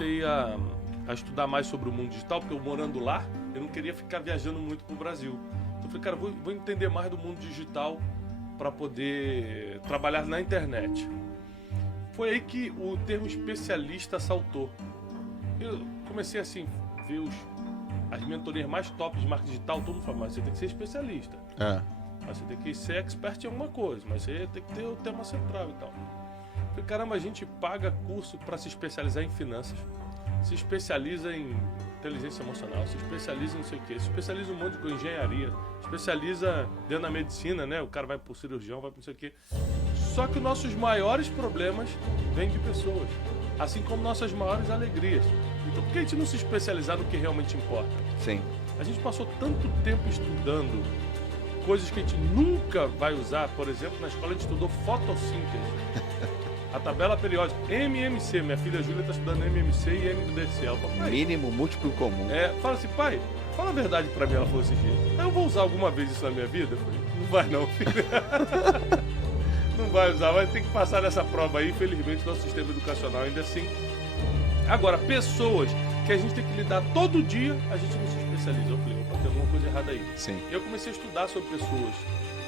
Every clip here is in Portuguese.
comecei a estudar mais sobre o mundo digital, porque eu morando lá, eu não queria ficar viajando muito pro Brasil. Então eu falei, cara, vou entender mais do mundo digital para poder trabalhar na internet. Foi aí que o termo especialista saltou. Eu comecei assim, ver as mentorias mais top de marketing digital, todo mundo fala, mas você tem que ser especialista. Mas você tem que ser expert em alguma coisa, mas você tem que ter o tema central e tal. Eu falei, caramba, a gente paga curso para se especializar em finanças, se especializa em inteligência emocional, se especializa em não sei o quê, se especializa em um monte de coisa, engenharia, especializa dentro da medicina, né? O cara vai pro cirurgião, vai pro não sei o quê. Só que os nossos maiores problemas vêm de pessoas, assim como nossas maiores alegrias. Então por que a gente não se especializar no que realmente importa? Sim. A gente passou tanto tempo estudando coisas que a gente nunca vai usar. Por exemplo, na escola a gente estudou fotossíntese. A tabela periódica, MMC, minha filha Júlia está estudando MMC e MDC. Ela falou, pai, mínimo múltiplo comum. Fala assim, pai, fala a verdade pra mim, ela falou esses dias. Eu vou usar alguma vez isso na minha vida? Eu falei, não vai não, filho. Não vai usar, vai ter que passar nessa prova aí. Infelizmente, nosso sistema educacional ainda assim. Agora, pessoas que a gente tem que lidar todo dia, a gente não se especializa. Eu falei, opa, tem alguma coisa errada aí. Sim. Eu comecei a estudar sobre pessoas.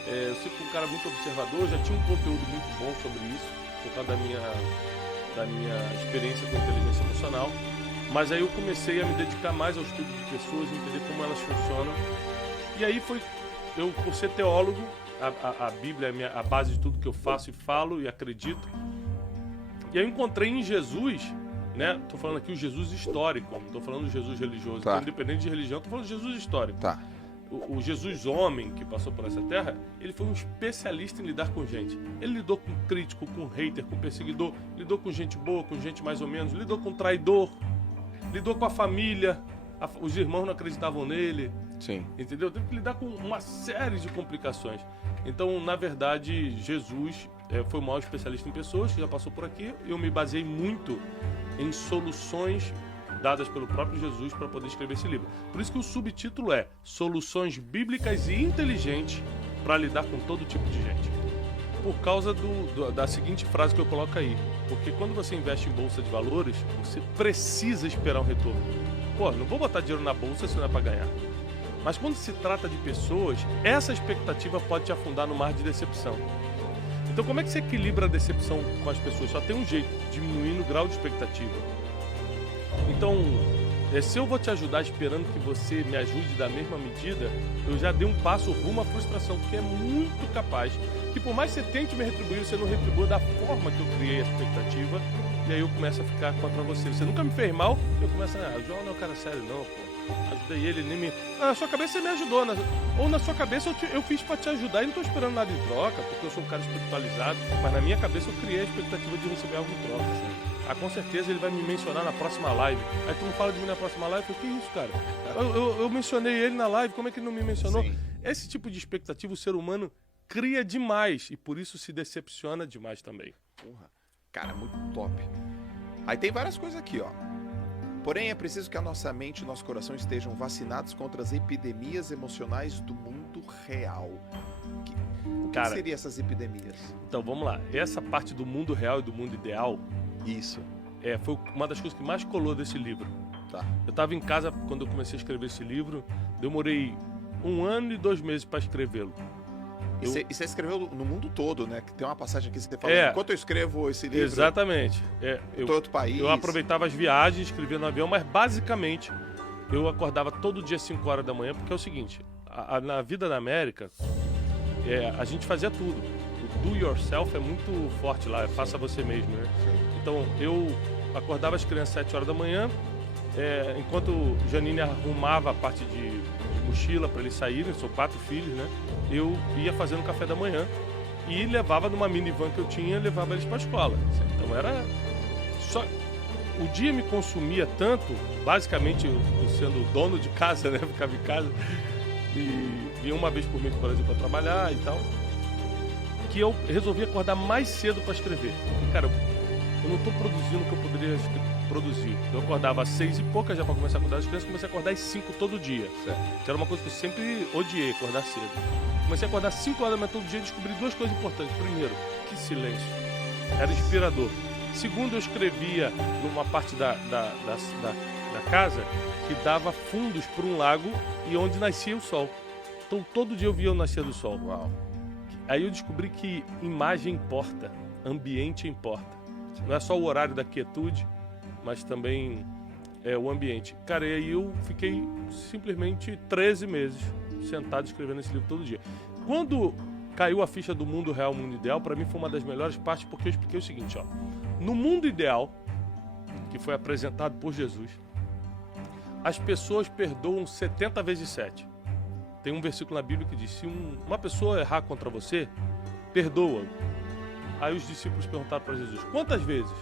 Eu sempre fui um cara muito observador, já tinha um conteúdo muito bom sobre isso, por causa da minha experiência com inteligência emocional. Mas aí eu comecei a me dedicar mais ao estudo de pessoas, entender como elas funcionam. E aí foi, eu por ser teólogo, a Bíblia é a base de tudo que eu faço e falo e acredito. E aí eu encontrei em Jesus, né? Tô falando aqui o Jesus histórico, não tô falando do Jesus religioso. Tá. Então, independente de religião, tô falando do Jesus histórico. Tá. O Jesus homem que passou por essa terra, ele foi um especialista em lidar com gente. Ele lidou com crítico, com hater, com perseguidor, lidou com gente boa, com gente mais ou menos, lidou com traidor, lidou com a família, os irmãos não acreditavam nele. Sim. Entendeu? Teve que lidar com uma série de complicações. Então, na verdade, Jesus foi o maior especialista em pessoas, que já passou por aqui. Eu me baseei muito em soluções dadas pelo próprio Jesus para poder escrever esse livro. Por isso que o subtítulo é Soluções Bíblicas e Inteligentes para lidar com todo tipo de gente. Por causa da seguinte frase que eu coloco aí. Porque quando você investe em bolsa de valores, você precisa esperar um retorno. Pô, não vou botar dinheiro na bolsa se não é para ganhar. Mas quando se trata de pessoas, essa expectativa pode te afundar no mar de decepção. Então como é que você equilibra a decepção com as pessoas? Só tem um jeito, diminuindo o grau de expectativa. Então, se eu vou te ajudar esperando que você me ajude da mesma medida, eu já dei um passo rumo à frustração, porque é muito capaz que por mais que você tente me retribuir, você não retribua da forma que eu criei a expectativa, e aí eu começo a ficar contra você. Você nunca me fez mal, eu começo a... o João não é um cara sério não, pô. Ajudei ele nem me... na sua cabeça você me ajudou, ou na sua cabeça eu fiz pra te ajudar e não tô esperando nada em troca, porque eu sou um cara espiritualizado, mas na minha cabeça eu criei a expectativa de receber algo em troca, assim. Com certeza ele vai me mencionar na próxima live. Aí tu não fala de mim na próxima live, eu falei, que isso, cara? Eu mencionei ele na live, como é que ele não me mencionou? Sim. Esse tipo de expectativa o ser humano cria demais e por isso se decepciona demais também. Porra, cara, muito top. Aí tem várias coisas aqui, ó. Porém, é preciso que a nossa mente e nosso coração estejam vacinados contra as epidemias emocionais do mundo real. O que seriam essas epidemias? Então, vamos lá. Essa parte do mundo real e do mundo ideal... Isso. Foi uma das coisas que mais colou desse livro. Tá. Eu estava em casa quando eu comecei a escrever esse livro. Demorei 1 ano e 2 meses para escrevê-lo. E você escreveu no mundo todo, né? Que tem uma passagem aqui que você fala, enquanto eu escrevo esse livro... Exatamente. Em outro país... Eu aproveitava as viagens, escrevia no avião, mas basicamente eu acordava todo dia às 5 horas da manhã, porque é o seguinte, na vida da América, a gente fazia tudo. O do yourself é muito forte lá, faça você mesmo, né? Então eu acordava as crianças às 7 horas da manhã, enquanto Janine arrumava a parte de mochila para eles saírem, são 4 filhos, né? Eu ia fazendo café da manhã e levava numa minivan que eu tinha, levava eles para a escola. Então era só... O dia me consumia tanto, basicamente eu sendo dono de casa, né? Ficava em casa e ia uma vez por mês para o Brasil para trabalhar e tal, que eu resolvi acordar mais cedo para escrever. Porque, cara, eu não estou produzindo o que eu poderia produzir. Eu acordava às 6 e pouca já para começar a cuidar das crianças, comecei a acordar às 5 todo dia. Certo. Que era uma coisa que eu sempre odiei, acordar cedo. Comecei a acordar às 5 horas da manhã todo dia e descobri 2 coisas importantes. Primeiro, que silêncio. Era inspirador. Segundo, eu escrevia numa parte da casa que dava fundos para um lago e onde nascia o sol. Então todo dia eu via o nascer do sol. Uau. Aí eu descobri que imagem importa, ambiente importa. Não é só o horário da quietude, mas também o ambiente. Cara, e aí eu fiquei simplesmente 13 meses sentado escrevendo esse livro todo dia. Quando caiu a ficha do mundo real, mundo ideal, para mim foi uma das melhores partes, porque eu expliquei o seguinte, ó. No mundo ideal, que foi apresentado por Jesus, as pessoas perdoam 70 vezes 7. Tem um versículo na Bíblia que diz, se uma pessoa errar contra você, perdoa. Aí os discípulos perguntaram para Jesus, quantas vezes?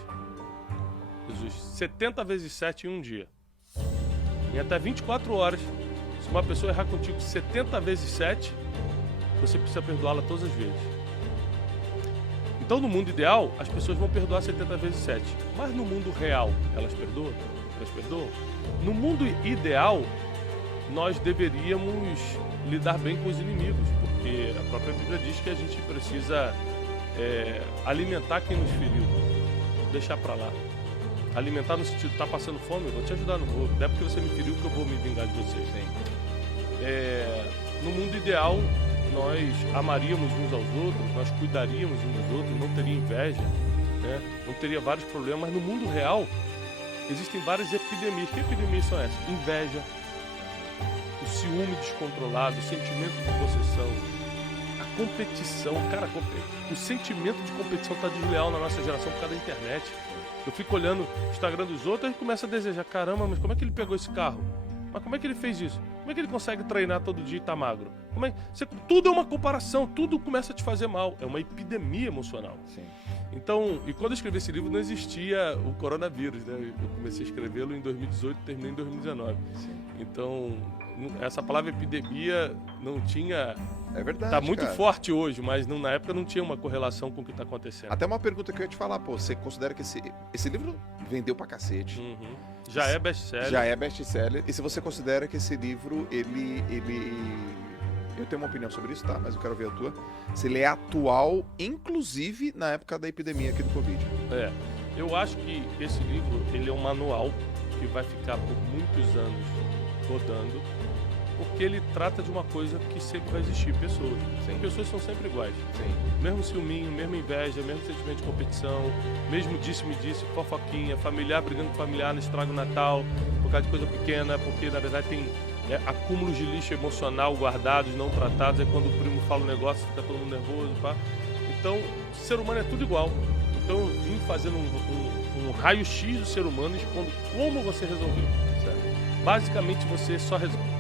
Jesus, 70 vezes 7 em um dia. Em até 24 horas, se uma pessoa errar contigo 70 vezes 7, você precisa perdoá-la todas as vezes. Então, no mundo ideal, as pessoas vão perdoar 70 vezes 7. Mas no mundo real, elas perdoam? Elas perdoam? No mundo ideal, nós deveríamos lidar bem com os inimigos, porque a própria Bíblia diz que a gente precisa alimentar quem nos feriu, deixar pra lá. Alimentar no sentido, tá passando fome, eu vou te ajudar, não vou. Não é porque você me feriu que eu vou me vingar de você. No mundo ideal, nós amaríamos uns aos outros, nós cuidaríamos uns dos outros, não teria inveja, né? Não teria vários problemas, mas no mundo real existem várias epidemias. Que epidemias são essas? Inveja, o ciúme descontrolado, o sentimento de possessão, a competição. Cara, o sentimento de competição está desleal na nossa geração por causa da internet. Eu fico olhando o Instagram dos outros e começo a desejar, caramba, mas como é que ele pegou esse carro? Mas como é que ele fez isso? Como é que ele consegue treinar todo dia e tá magro? Tudo é uma comparação, tudo começa a te fazer mal. É uma epidemia emocional. Sim. Então, e quando eu escrevi esse livro não existia o coronavírus, né? Eu comecei a escrevê-lo em 2018 e terminei em 2019. Sim. Então, essa palavra epidemia não tinha... É verdade, tá muito cara. forte hoje, mas na época não tinha uma correlação com o que tá acontecendo. Até uma pergunta que eu ia te falar, pô, você considera que esse livro vendeu pra cacete? Uhum. Já é best-seller. Já é best-seller. E se você considera que esse livro, ele... Eu tenho uma opinião sobre isso, tá? Mas eu quero ver a tua. Se ele é atual, inclusive na época da epidemia aqui do Covid. Eu acho que esse livro, ele é um manual que vai ficar por muitos anos rodando, porque ele trata de uma coisa que sempre vai existir, pessoas. Sim. Pessoas são sempre iguais. Sim. Mesmo ciúminho, mesmo inveja, mesmo sentimento de competição, mesmo disse-me-disse, fofoquinha, familiar brigando com familiar no estrago Natal, por causa de coisa pequena, porque na verdade tem acúmulos de lixo emocional guardados, não tratados, é quando o primo fala um negócio, fica todo mundo nervoso, pá. Então, o ser humano é tudo igual. Então eu vim fazendo um raio-x do ser humano, expondo como você resolveu. Certo? Basicamente você só resolve.